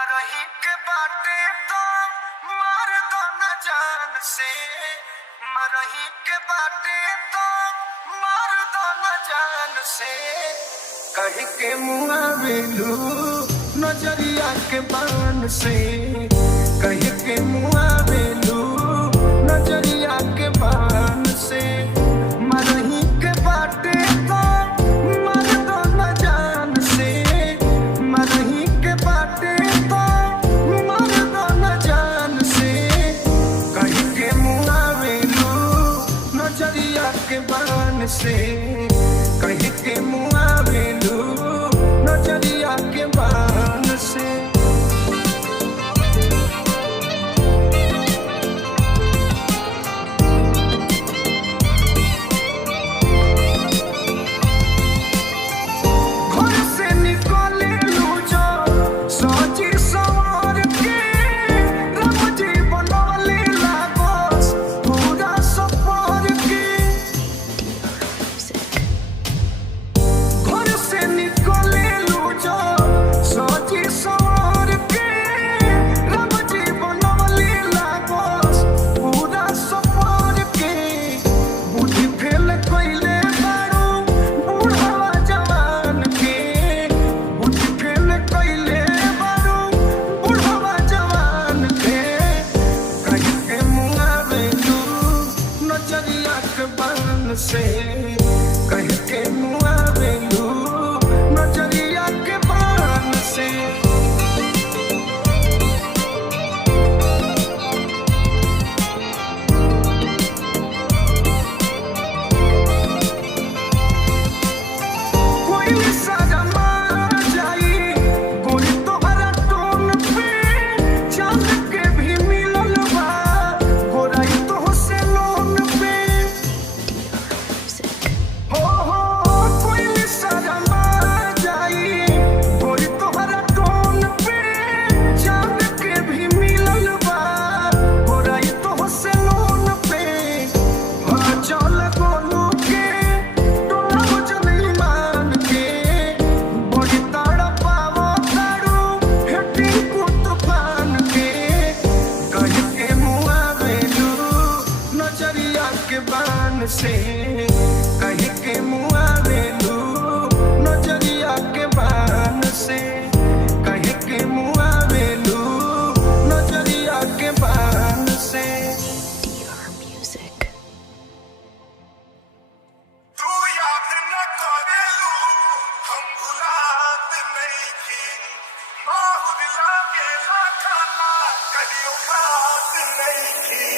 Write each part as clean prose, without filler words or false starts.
मरही के बाटे तो मार दो न जान से। मरही के बाटे तो मार दो न जान से। कह के मुआवेलू नजरिया के बान से। कह के मुआवेलू नजरिया के बान से। मरही के बाटे तो मार दो न जान से। मरही के बाटे तो मार दो न जान से। कह के मुआवेलू नजरिया के बान से। कह के मुआवेलू नजरिया के बान से। से कह के मुआवेलू नजरिया के बान से। कोई सरमा जाई गोरी तोहरा टोन पे। चांद के भी मिलल बा गोराई तो से लोन पे। से कह के मुआवेलू नजरिया के बान से। कह के मुआवेलू नजरिया के बान से। तू याद न करेलू हम भुलात नइखी। माहुर लागेला खाना कहियो बात नइखी।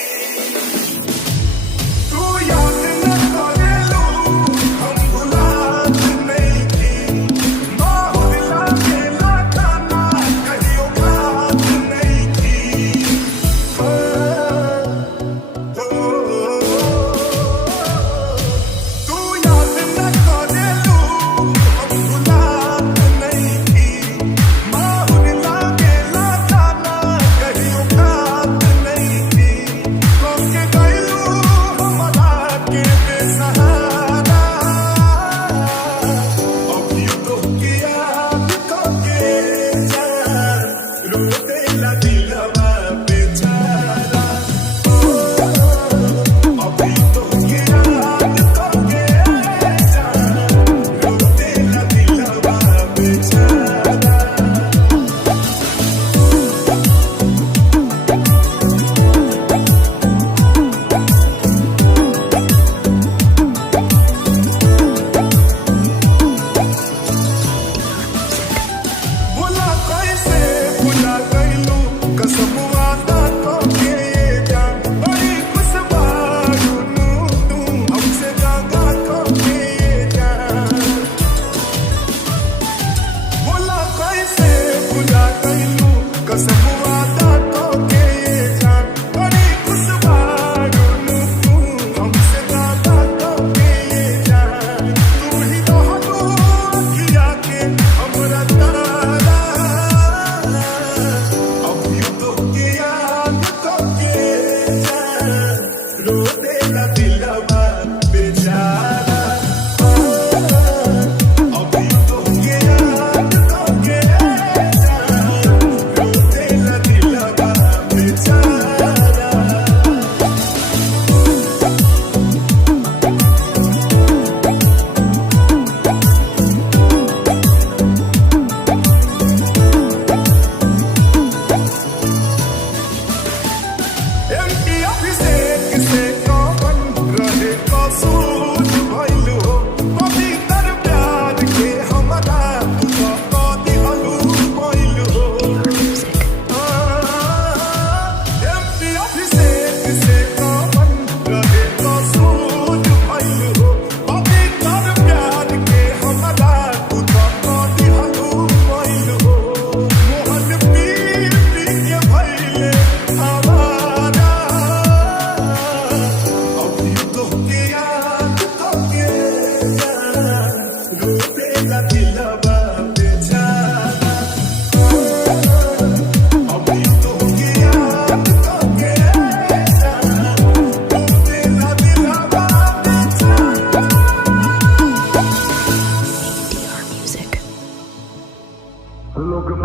Yeah.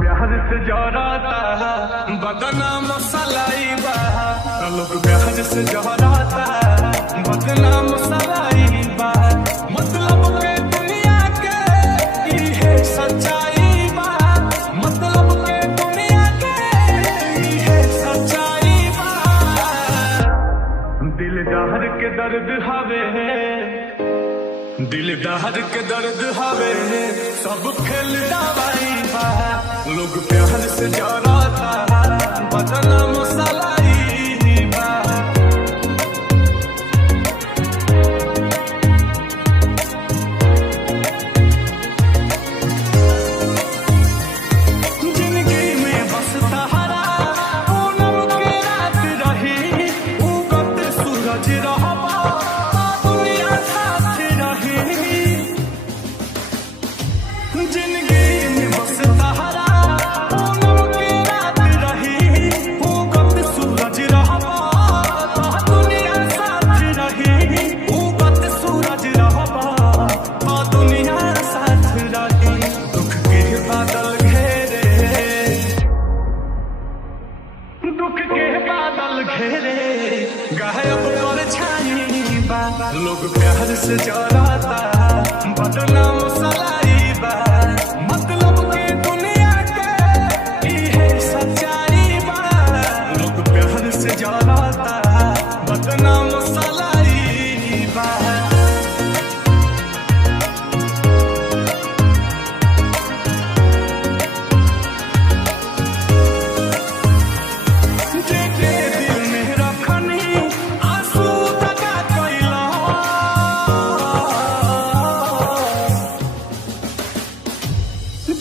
प्यार से जराता बदनाम सलाई बा, लोग प्यार से जराता बदनाम सलाई बा। मतलब के दुनिया के ये सच्चाई बा, मतलब के दुनिया के ये सच्चाई बा। दिलदार के दर्द हवे, दिलदार के दर्द हवे, सब खेल दवाई बा। लोग प्यार से जराता बदनाम सलाई बा। जिंदगी में बस सहारा पूनम के रात रही, उगत सूरज रहबा दुनिया साथ रही। जिंदगी में बस सहारा पूनम के रात रही, उगत सूरज रहबा दुनिया साथ रही। उगत सूरज रहबा दुनिया साथ रही। दुख के बादल घेरे, दुख के बादल घेरे, गायब कर छाई बा। लोग प्यार से जराता बदनाम सलाई बा। मतलब के दुनिया के ये सच्चाई बा। लोग प्यार से जराता बदनाम सलाई बा। जेके दिल में रखनी आंसू दगा कइला,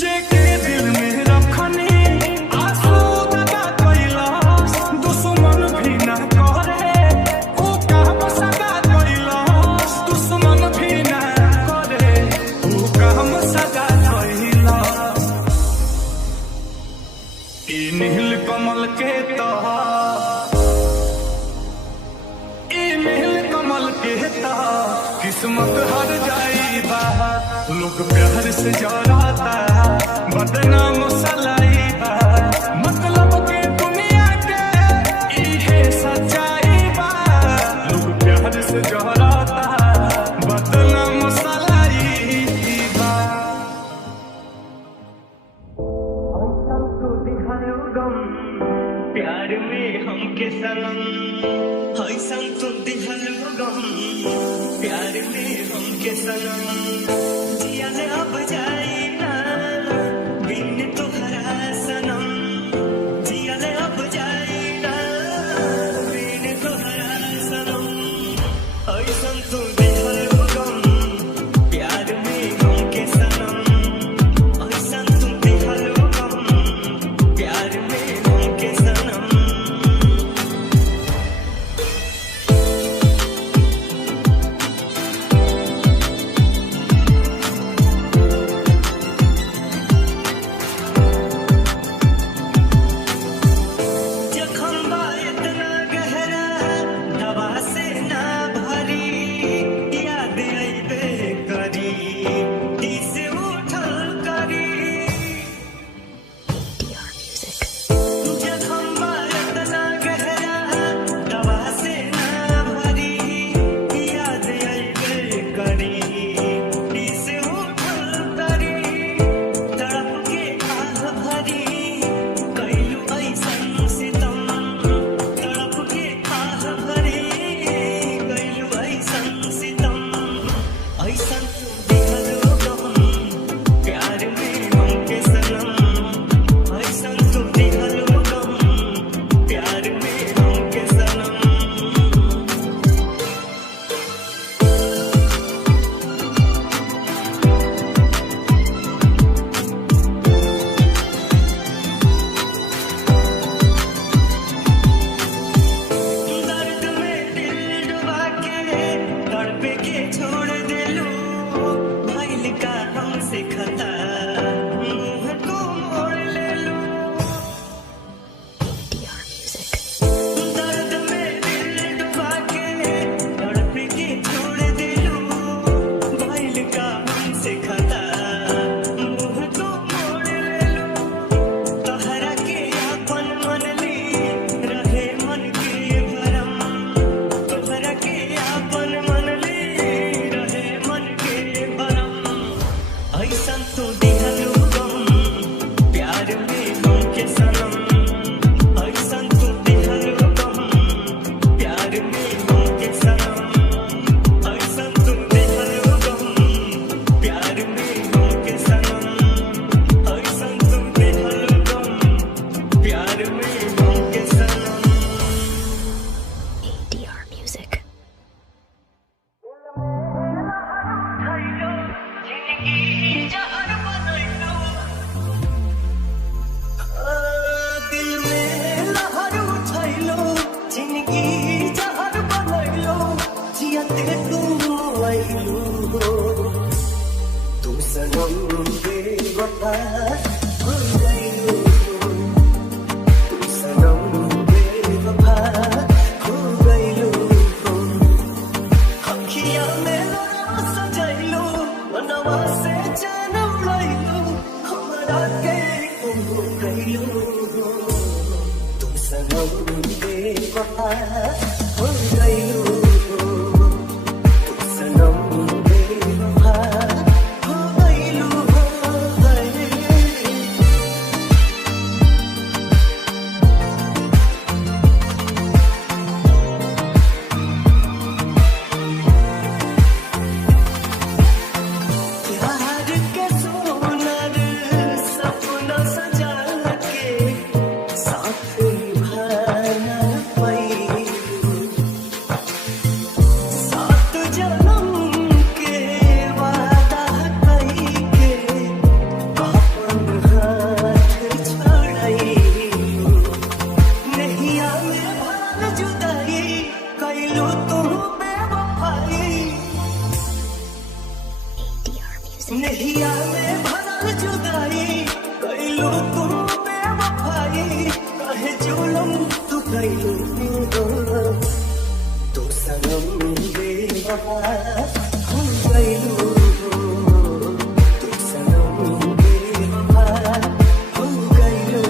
जेके दिल में रखनी आंसू दगा कइला। दुश्मन भी ना करे ओ काम सगा कइला, दुश्मन भी ना करे ओ काम सगा कइला। ई नील कमल के तहा, ई नील कमल के तहा किस्मत हार जाई बा। लोग प्यार से जराता बदनाम सलाई बा। मतलब के दुनिया के ये सच्चाई बा। लोग प्यार से जराता बदनाम सलाई बा। ऐसन तो दिखायो गम प्यार में हमके सनम, ऐसन तो दिखायो गम प्यार में हमके सनम। जिया ने अब जाई ना बिन तोहरा सनम, जिया ने अब जाई ना बिन तोहरा सनम। ऐसन तो दिखायो गम प्यार में हमके सनम, ऐसन तो दिखायो गम प्यार में हमके सनम। गईलू हो तू सनम बेवफा हो गईलू हो तू सनम बेवफा हो गईलू हो प्यार के सोनर सपना सजा के साथ निभाना पैलू सात जन्म के वादा कई के अपन हाथ छोड़ाईलू नैया में भाग जुदाई कैलू तू बेवफाई नैया में भरल जुदाई कैलू तू बेवफाई कहे जुलम तू कैलू तू सनम बेवफा हो गईलू तू सनम बेवफा हो गईलू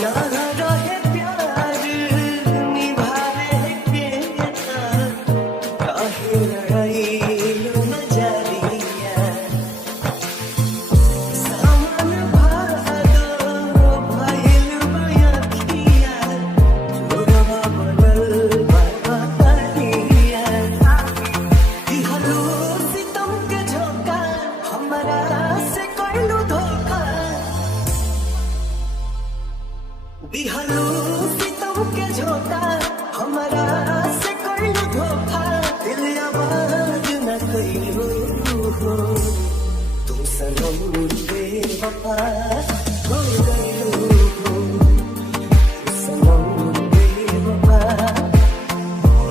ना रहे प्यार निभावे के काहे लड़ाईलू नजरिया सावन भादो भइल बयखिया चोरवा बनल बरबरिया दिहलू सितम के झोंका हमरा से कैलू धोखा दिहलू सितम के झोंका हमरा से कैलू धोखा दिल आवाज न कैलू हो तू सनम बेवफा हो गईलू हो तू सनम बेवफा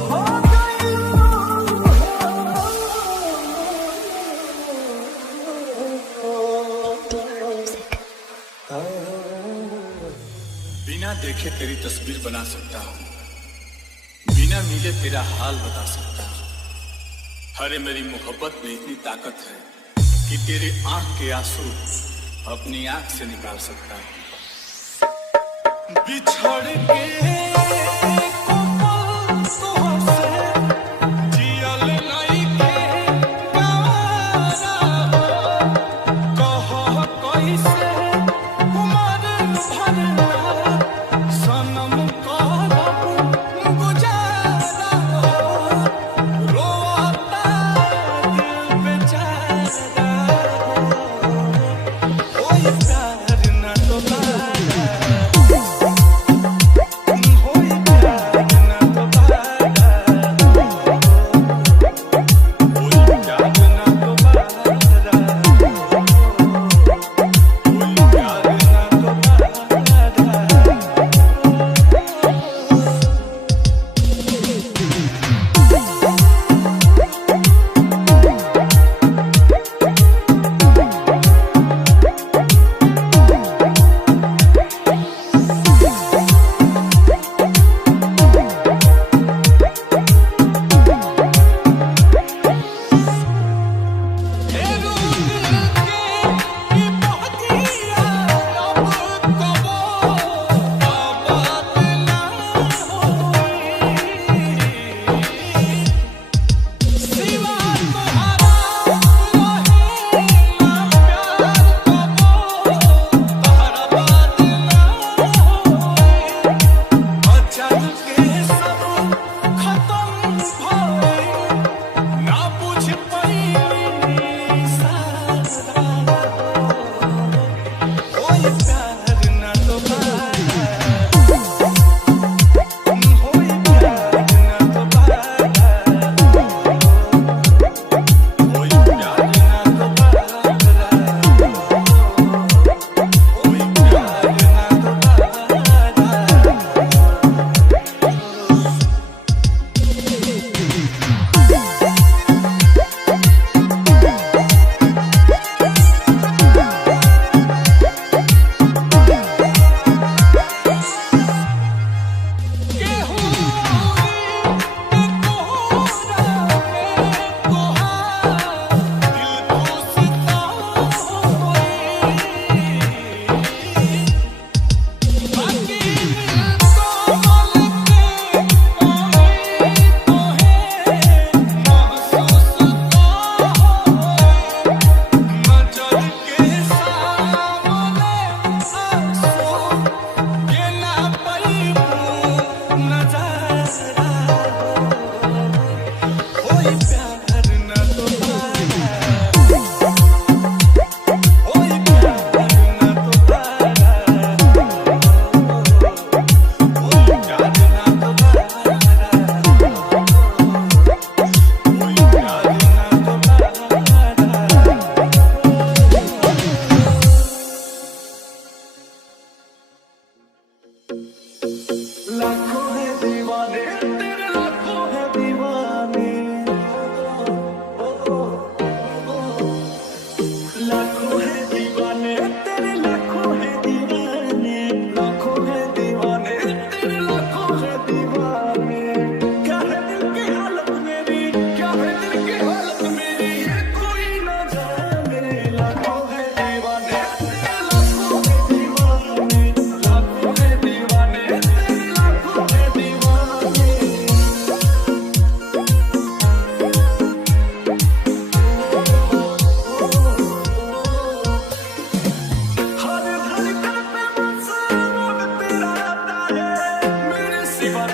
हो गईलू बिना देखे तेरी तस्वीर बना सकता हूँ, बिना मिले तेरा हाल बता सकता हूँ। अरे मेरी मोहब्बत में इतनी ताकत है कि तेरे आंख के आंसू अपनी आंख से निकाल सकता हूँ। बिछड़ के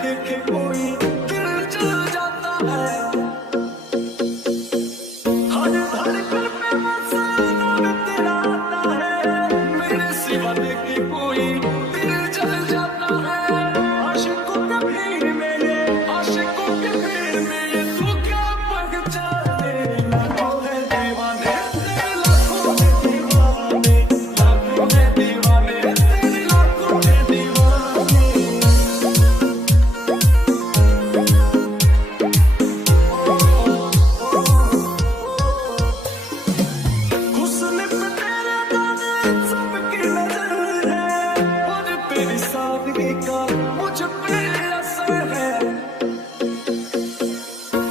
देखे कोई दिल जल जाता है हर धड़कन पे बसा नाम तेरा आता है मेरे सिवा देखे कोई दिल जल जाता है आशिकों के भीड़ में ये आशिकों के भीड़ में ये तू क्या पहचाने लाखों है दीवाने तेरे लाखों है दीवाने लाखों है दीवाने तेरे लाखों है दीवाने हुस्न पे तेरे दाने सबकी नजर है और तेरी सादगी का मुझ पे असर है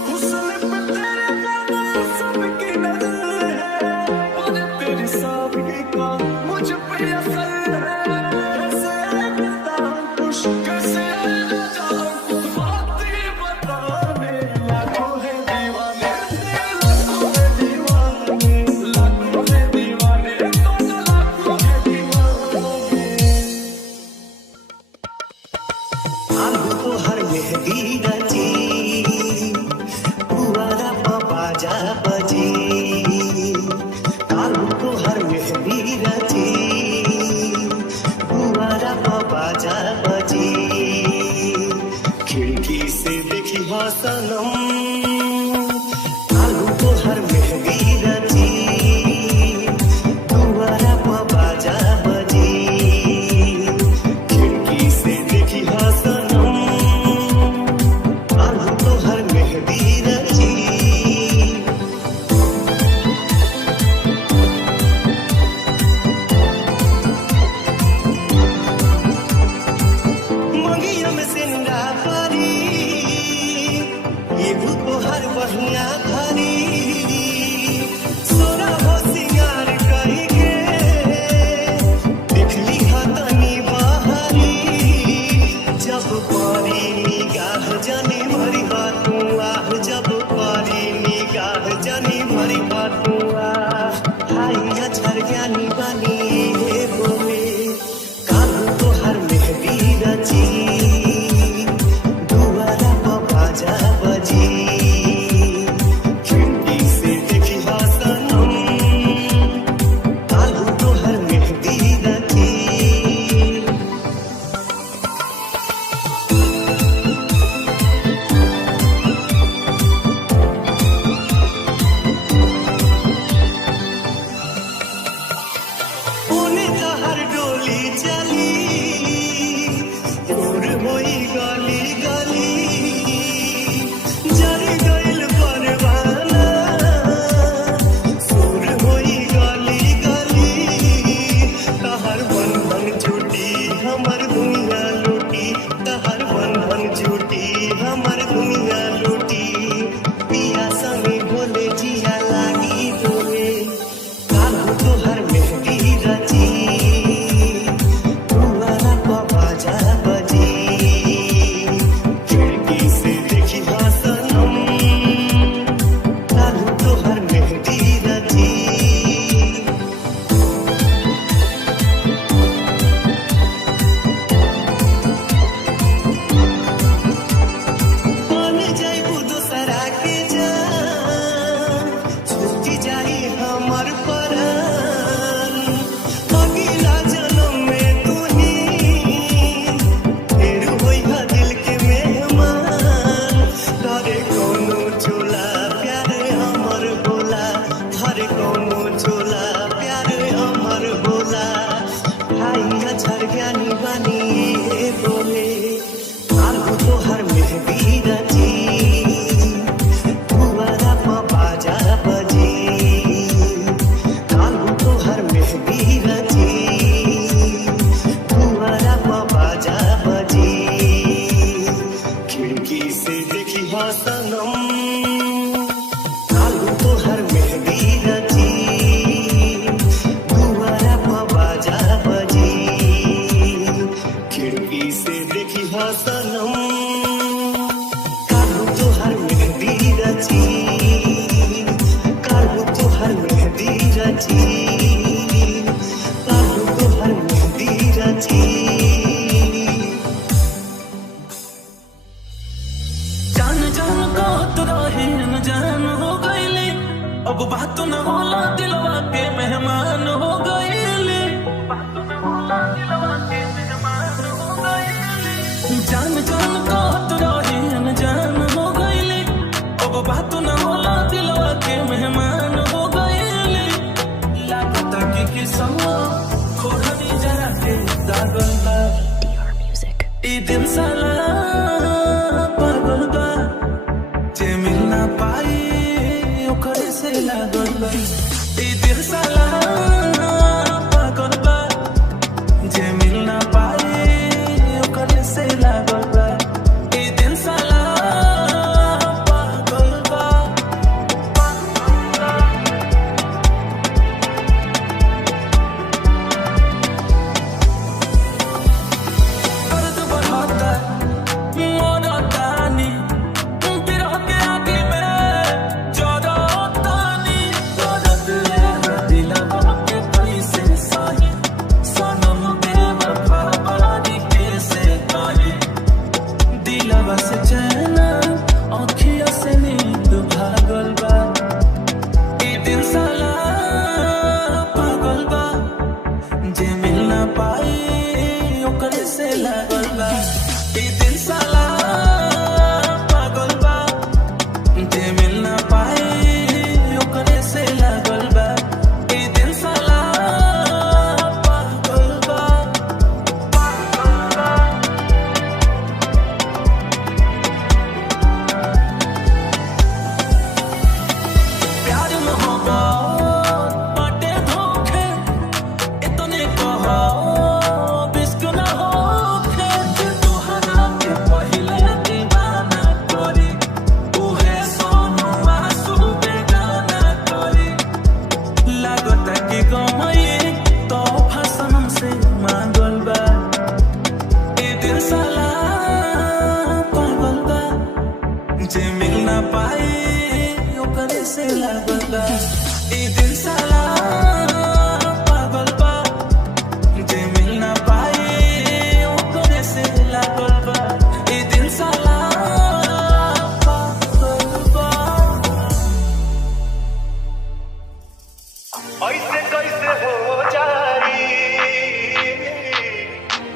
हुस्न पे तेरे दाने सबकी नजर है और तेरी सादगी का मुझ पे असर है कैसे आए बता खुश कैसे आए ना जाओ कुछ बातें बताने लाखों है दीवाने तेरे लाखों है दीवाने लाखों है दीवाने तो लाखों है दीवाने आलू तो हर मेहदी रची पुआरा बाजा बजी आलू तो हर मेहदी रची पुआरा बाजा बजी खिड़की से देखी हा सनम आलू तो हर मेहदी रची पुआरा बाजा बजी खिड़की से देखी हा सनम आलू तो हर मेहदी रची मंगिया में सिंगा परी ये भूत तो हर बहिया धरी सोना हो सिंगार करी के देखली हतनी बहरी जब परी निगाह जनी भरी बातुआ जब परी निगाह जनी भरी बातुआ हाय अछर ज्ञानी बनी हे बोले कालू तो हर मेहदी रची दुआरा बाजा बजी खिड़की से देखी हा सनम कालू तो हर मेहदी रची उने हर डोली चली और होई गली गली जरी गइल परवाना सुर होई गली गली तहर बंधन छूटी हमर दुनिया लूटी तहर बंधन छूटी हमर दुनिया लूटी पिया संगे बोले जिया लागी तोरे कालू तो हर मेहदी रची पुआरा बाजा बजी खिड़की से देखी हा सनम कालू तो हर मेहदी रची मान जाइबू दोसरा के जान छूटी जाई हमर परान अगिला जन्म में तू ही फेर होइहा दिल के मेहमान धरे कोनो झोला प्यारे हमर भोला धरे कोनो झोला प्यारे हमर भोला हाय अछर ज्ञानी बनी हे बोले आलू तो हर मेहदी रची पुआरा बाजा बजी आलू तो हर मेहदी रची पुआरा बाजा बजी खिड़की से देखी हा सनम आलू तो हर मेहदी रची पुआरा बाजा बजी खिड़की से देखी हा सनम कालू तो हर मेहदी रची कालू तो हर मेहदी रची कालू तो हर मेहदी रची अब बात न होला दिलवा के मेहमान हो गईले, जान जान कहत रहे अनजान हो गईले। अब बात न होला दिलवा के मेहमान हो गईले। लागता कि किसमो खोरनी जरा के दागल बा, ई दिन साला पागल बा, जे मिल ना पाई ओकरे से लागल बा। ई दिन साला पागल बा, जे मिल ना पाई ओकरे से लागल बा। ई दिन साला पागल बा, दर्द बढ़ता मोरतानी, बिरह के आगे में जरतानी। दर्द है दिलवा के कैसे सही, सनम बेवफा बारी कैसे कही। दिलवा से चैन आँखिया से नींद भागल बा, ई दिन साला पागल बा, जे मिल ना पाई ओकरे से लागल बा। ई दिन साला पागल बा, जे मिल ना पाई ओकरे से लागल बा। ई दिन साला पागल बा, प्यार मोहब्बत बाटे धोखे, इतने कहो बिस्क न होखे। तोहरा के पहिले दीवाना करी, उहे सोनू आंसू बेगाना करी। लागता कि गमई तोहफा सनम से मांगल बा, ई दिन साला पागल बा, जे मिल ना पाई ओकरे से लागल बा। ई दिन साला पागल बा, जे मिल ना पाई ओकरे से लागल बा। ई दिन साला पागल बा। ऐसे कैसे हो जाई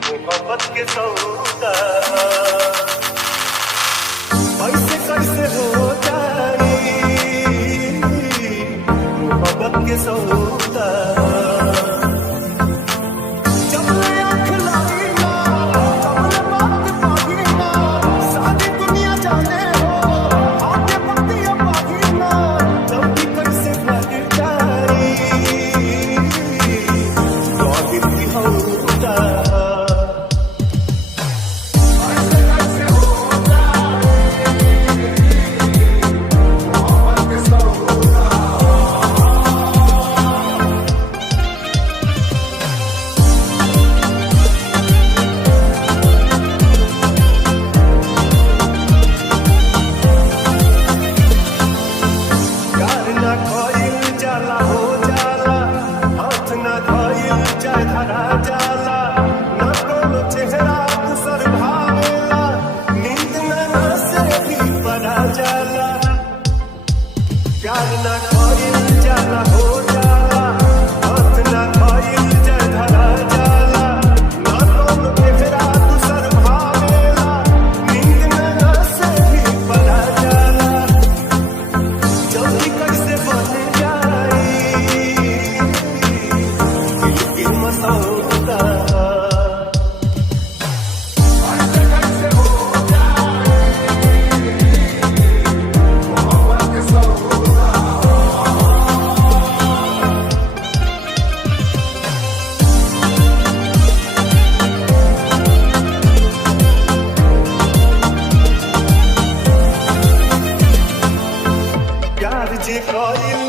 मोहब्बत के सौदा, ऐसे कैसे हो जाई मोहब्बत के सौदा। जब ले आँख लाई ना, तब ले बात पाही ना, सारी दुनिया जाने हो, आगे पतिया पाही ना, तब भी कैसे लग जाई दौड़ की होता। प्यार ना खोइल जाला हो जाला, हाथ ना धोइल चाहे धरा जाला, ना कोनो चेहरा दूसर भावेला, नींद ना से भी पड़ा जाला। प्यार ना खोइल जाला हो जाला, हाथ ना धोइल चाहे धरा जाला, ना कोनो चेहरा दूसर भावेला, नींद ना से भी पड़ा जाला। जल्दी कैसे बन जाई दिल की मसौदा। प्यार जे कइल